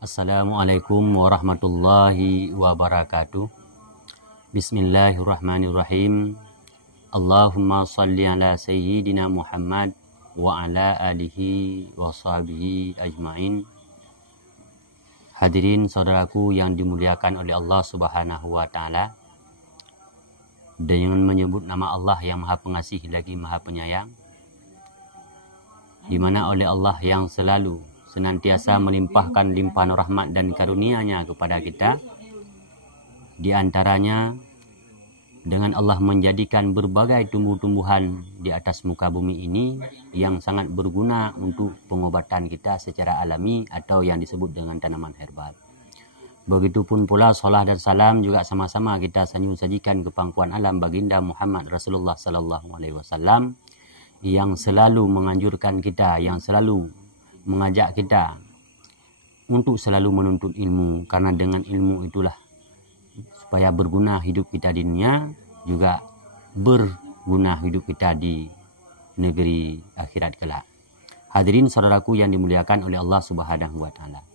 Assalamualaikum warahmatullahi wabarakatuh. Bismillahirrahmanirrahim. Allahumma salli ala sayyidina Muhammad wa ala alihi wa sahbihi ajma'in. Hadirin saudaraku yang dimuliakan oleh Allah Subhanahu wa taala. Dengan menyebut nama Allah yang Maha Pengasih lagi Maha Penyayang, di mana oleh Allah yang selalu senantiasa melimpahkan limpahan rahmat dan karunia-Nya kepada kita. Di antaranya dengan Allah menjadikan berbagai tumbuh-tumbuhan di atas muka bumi ini yang sangat berguna untuk pengobatan kita secara alami atau yang disebut dengan tanaman herbal. Begitupun pula salat dan salam juga sama-sama kita sanjung sajikan ke pangkuan alam baginda Muhammad Rasulullah sallallahu alaihi wasallam yang selalu menganjurkan kita, yang selalu mengajak kita untuk selalu menuntut ilmu, karena dengan ilmu itulah supaya berguna hidup kita di dunia, juga berguna hidup kita di negeri akhirat kelak. Hadirin saudaraku yang dimuliakan oleh Allah Subhanahu wa taala.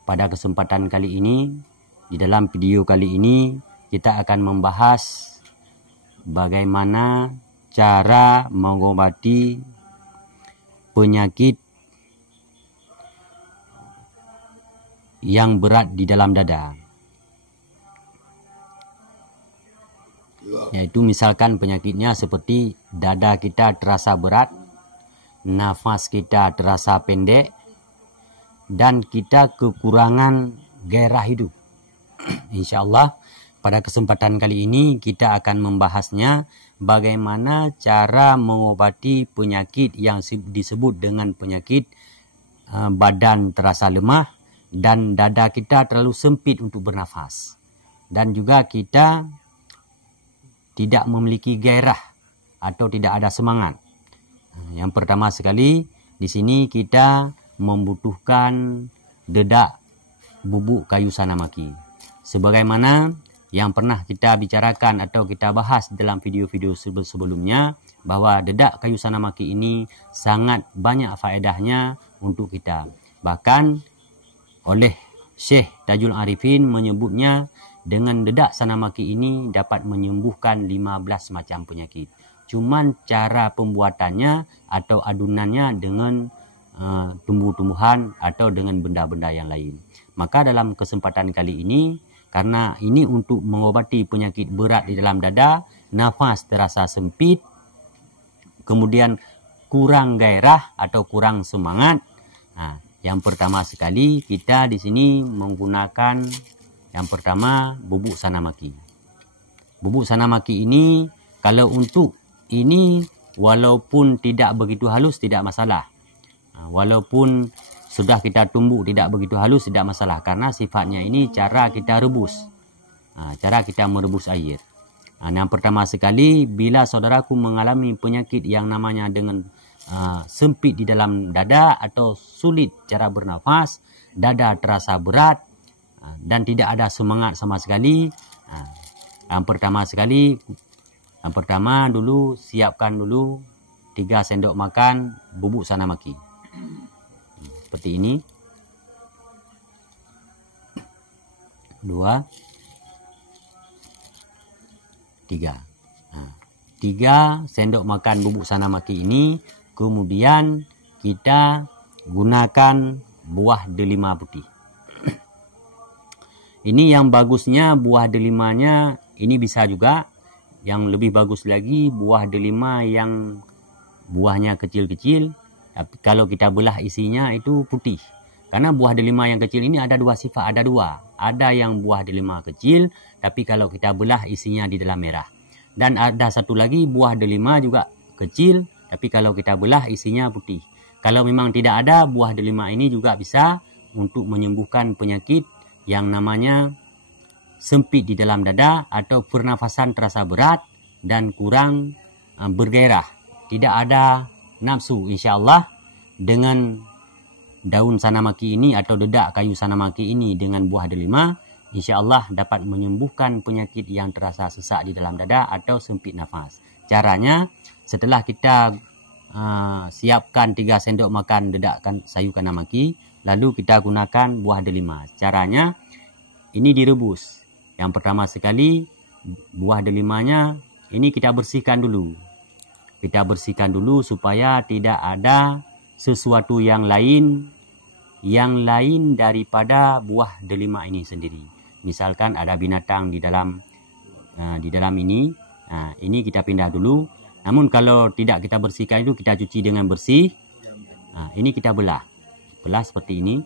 Pada kesempatan kali ini, di dalam video kali ini kita akan membahas bagaimana cara mengobati penyakit yang berat di dalam dada. Yaitu misalkan penyakitnya seperti dada kita terasa berat, nafas kita terasa pendek, dan kita kekurangan gairah hidup. InsyaAllah pada kesempatan kali ini kita akan membahasnya bagaimana cara mengobati penyakit yang disebut dengan penyakit badan terasa lemah dan dada kita terlalu sempit untuk bernafas, dan juga kita tidak memiliki gairah atau tidak ada semangat. Yang pertama sekali di sini kita membutuhkan dedak bubuk kayu sanamaki. Sebagaimana yang pernah kita bicarakan atau kita bahas dalam video-video sebelumnya, bahwa dedak kayu sanamaki ini sangat banyak faedahnya untuk kita. Bahkan oleh Syekh Tajul Arifin menyebutnya dengan dedak sanamaki ini dapat menyembuhkan 15 macam penyakit. Cuman cara pembuatannya atau adunannya dengan tumbuh-tumbuhan atau dengan benda-benda yang lain. Maka dalam kesempatan kali ini, karena ini untuk mengobati penyakit berat di dalam dada, nafas terasa sempit, kemudian kurang gairah atau kurang semangat. Yang pertama sekali kita di sini menggunakan yang pertama bubuk sanamaki. Bubuk sanamaki ini kalau untuk ini walaupun tidak begitu halus tidak masalah. Walaupun sudah kita tumbuk tidak begitu halus tidak masalah, karena sifatnya ini cara kita rebus. Cara kita merebus air. Yang pertama sekali, bila saudaraku mengalami penyakit yang namanya dengan sempit di dalam dada atau sulit cara bernafas, dada terasa berat dan tidak ada semangat sama sekali, yang pertama dulu siapkan dulu 3 sendok makan bubuk sanamaki seperti ini. 2, 3. 3 sendok makan bubuk sanamaki ini. Kemudian kita gunakan buah delima putih. Ini yang bagusnya buah delimanya ini bisa juga. Yang lebih bagus lagi buah delima yang buahnya kecil-kecil. Tapi kalau kita belah isinya itu putih. Karena buah delima yang kecil ini ada 2 sifat, ada 2. Ada yang buah delima kecil, tapi kalau kita belah isinya di dalam merah. Dan ada satu lagi buah delima juga kecil, tapi kalau kita belah isinya putih. Kalau memang tidak ada, buah delima ini juga bisa untuk menyembuhkan penyakit yang namanya sempit di dalam dada atau pernafasan terasa berat dan kurang bergairah. Tidak ada nafsu. InsyaAllah dengan daun sanamaki ini atau dedak kayu sanamaki ini dengan buah delima, InsyaAllah dapat menyembuhkan penyakit yang terasa sesak di dalam dada atau sempit nafas. Caranya, setelah kita siapkan 3 sendok makan dedak sayur kanamaki, lalu kita gunakan buah delima. Caranya ini direbus. Yang pertama sekali buah delimanya ini kita bersihkan dulu. Kita bersihkan dulu supaya tidak ada sesuatu yang lain daripada buah delima ini sendiri. Misalkan ada binatang di dalam ini. Ini kita pindah dulu. Namun kalau tidak kita bersihkan itu, kita cuci dengan bersih. Ini kita belah seperti ini.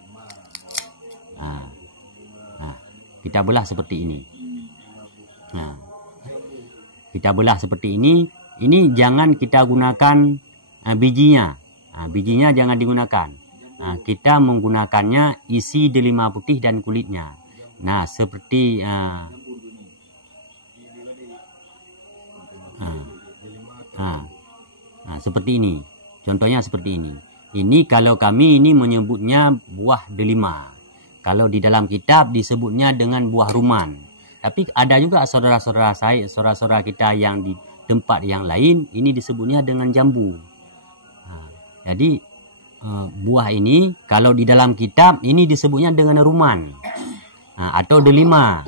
Kita belah seperti ini. Kita belah seperti ini. Ini jangan kita gunakan bijinya. Bijinya jangan digunakan. Kita menggunakannya isi delima putih dan kulitnya. Nah, seperti seperti ini. Contohnya seperti ini. Ini kalau kami ini menyebutnya buah delima. Kalau di dalam kitab disebutnya dengan buah ruman. Tapi ada juga saudara-saudara kita yang di tempat yang lain ini disebutnya dengan jambu. Jadi buah ini kalau di dalam kitab ini disebutnya dengan ruman atau delima.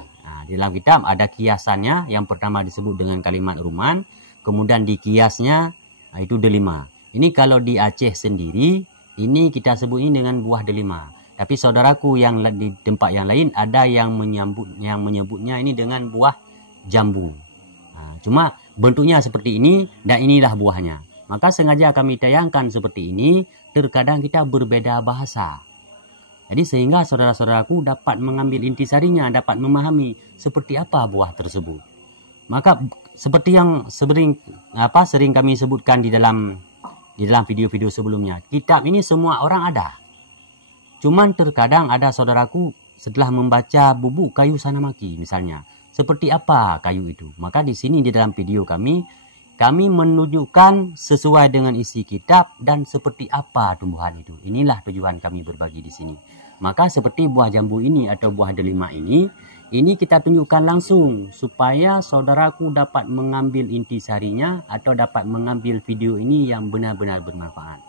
Di dalam kitab ada kiasannya. Yang pertama disebut dengan kalimat ruman, kemudian di kiasnya itu delima. Ini kalau di Aceh sendiri ini kita sebut ini dengan buah delima. Tapi saudaraku yang di tempat yang lain ada yang menyebutnya ini dengan buah jambu. Cuma bentuknya seperti ini dan inilah buahnya. Maka sengaja kami tayangkan seperti ini. Terkadang kita berbeda bahasa. Jadi sehingga saudara-saudaraku dapat mengambil intisarinya, dapat memahami seperti apa buah tersebut. Maka seperti yang sering kami sebutkan di dalam video-video sebelumnya, kitab ini semua orang ada. Cuman terkadang ada saudaraku setelah membaca bubuk kayu sanamaki misalnya, seperti apa kayu itu. Maka di sini di dalam video kami menunjukkan sesuai dengan isi kitab dan seperti apa tumbuhan itu. Inilah tujuan kami berbagi di sini. Maka seperti buah jambu ini atau buah delima ini kita tunjukkan langsung supaya saudaraku dapat mengambil intisarinya atau dapat mengambil video ini yang benar-benar bermanfaat.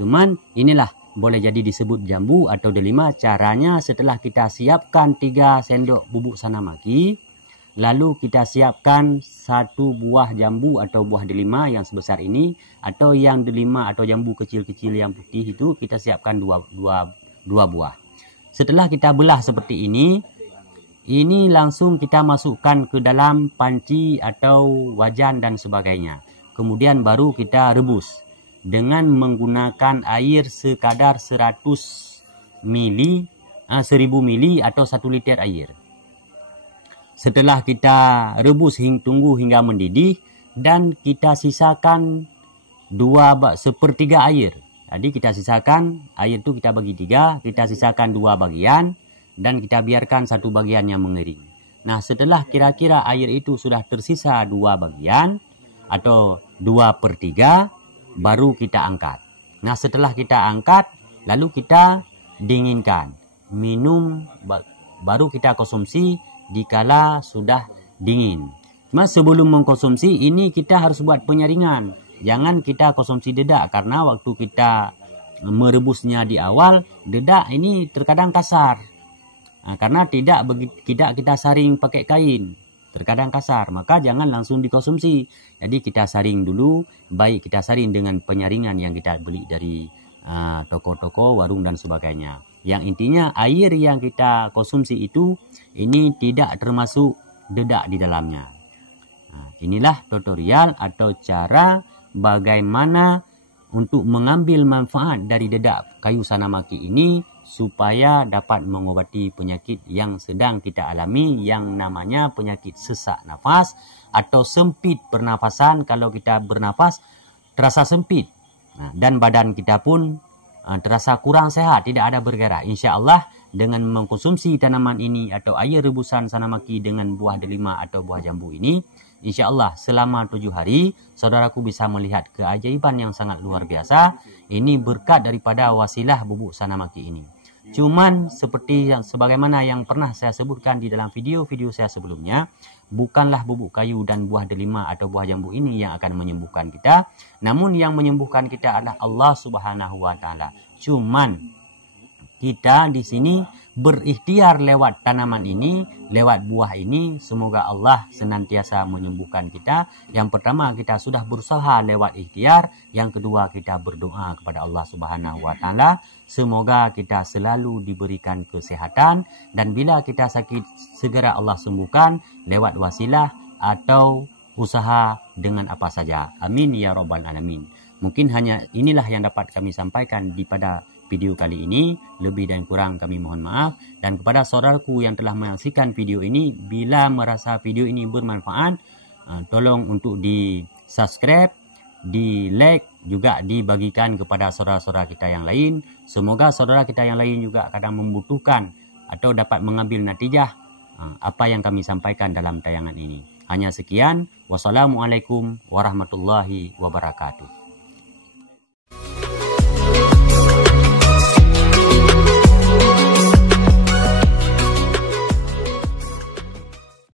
Cuman inilah boleh jadi disebut jambu atau delima. Caranya setelah kita siapkan 3 sendok bubuk sanamaki, lalu kita siapkan 1 buah jambu atau buah delima yang sebesar ini, atau yang delima atau jambu kecil-kecil yang putih itu kita siapkan 2 buah. Setelah kita belah seperti ini langsung kita masukkan ke dalam panci atau wajan dan sebagainya. Kemudian baru kita rebus dengan menggunakan air sekadar 1000 mili atau 1 liter air. Setelah kita rebus tunggu hingga mendidih dan kita sisakan 2/3 air. Jadi kita sisakan air itu kita bagi 3, kita sisakan 2 bagian dan kita biarkan 1 bagian yang mengering. Nah, setelah kira-kira air itu sudah tersisa 2 bagian atau 2/3, baru kita angkat. Nah, setelah kita angkat, lalu kita dinginkan. Minum, baru kita konsumsi dikala sudah dingin. Cuma sebelum mengkonsumsi ini kita harus buat penyaringan. Jangan kita konsumsi dedak karena waktu kita merebusnya di awal, dedak ini terkadang kasar. Karena tidak kita saring pakai kain. Terkadang kasar, maka jangan langsung dikonsumsi. Jadi kita saring dulu, baik kita saring dengan penyaringan yang kita beli dari toko-toko, warung dan sebagainya. Yang intinya air yang kita konsumsi itu ini tidak termasuk dedak di dalamnya. Inilah tutorial atau cara bagaimana untuk mengambil manfaat dari dedak kayu sanamaki ini supaya dapat mengobati penyakit yang sedang kita alami yang namanya penyakit sesak nafas atau sempit pernafasan. Kalau kita bernafas terasa sempit dan badan kita pun terasa kurang sehat, tidak ada bergerak. Insya Allah dengan mengkonsumsi tanaman ini atau air rebusan sanamaki dengan buah delima atau buah jambu ini, insya Allah selama 7 hari saudaraku bisa melihat keajaiban yang sangat luar biasa. Ini berkat daripada wasilah bubuk sanamaki ini. Cuman seperti sebagaimana yang pernah saya sebutkan di dalam video-video saya sebelumnya, bukanlah bubuk kayu dan buah delima atau buah jambu ini yang akan menyembuhkan kita, namun yang menyembuhkan kita adalah Allah Subhanahu wa taala. Cuman kita di sini berikhtiar lewat tanaman ini, lewat buah ini. Semoga Allah senantiasa menyembuhkan kita. Yang pertama, kita sudah berusaha lewat ikhtiar. Yang kedua, kita berdoa kepada Allah Subhanahu wa taala. Semoga kita selalu diberikan kesehatan, dan bila kita sakit segera Allah sembuhkan lewat wasilah atau usaha dengan apa saja. Amin ya rabbal alamin. Mungkin hanya inilah yang dapat kami sampaikan di pada video kali ini. Lebih dan kurang kami mohon maaf. Dan kepada saudaraku yang telah menyaksikan video ini, bila merasa video ini bermanfaat, tolong untuk di subscribe, di like, juga dibagikan kepada saudara-saudara kita yang lain. Semoga saudara kita yang lain juga kadang membutuhkan atau dapat mengambil natijah apa yang kami sampaikan dalam tayangan ini. Hanya sekian. Wassalamualaikum warahmatullahi wabarakatuh.